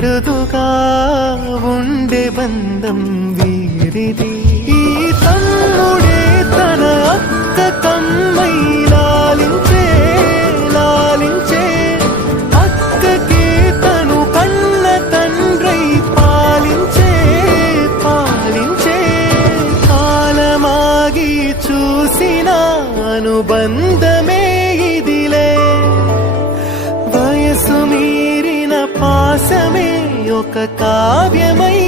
అరుదుగా ఉండే బంధం వీరిది. ఈ తమ్ముడే తన అక్క తమ్మై లాలించే లాలించే, అక్కకే తను కన్న తండ్రై పాలించే పాలించే. కాలమాగి చూసిన అనుబంధమే ఇదిలే, వయసు మీరిన పాసమే ఒక కావ్యమై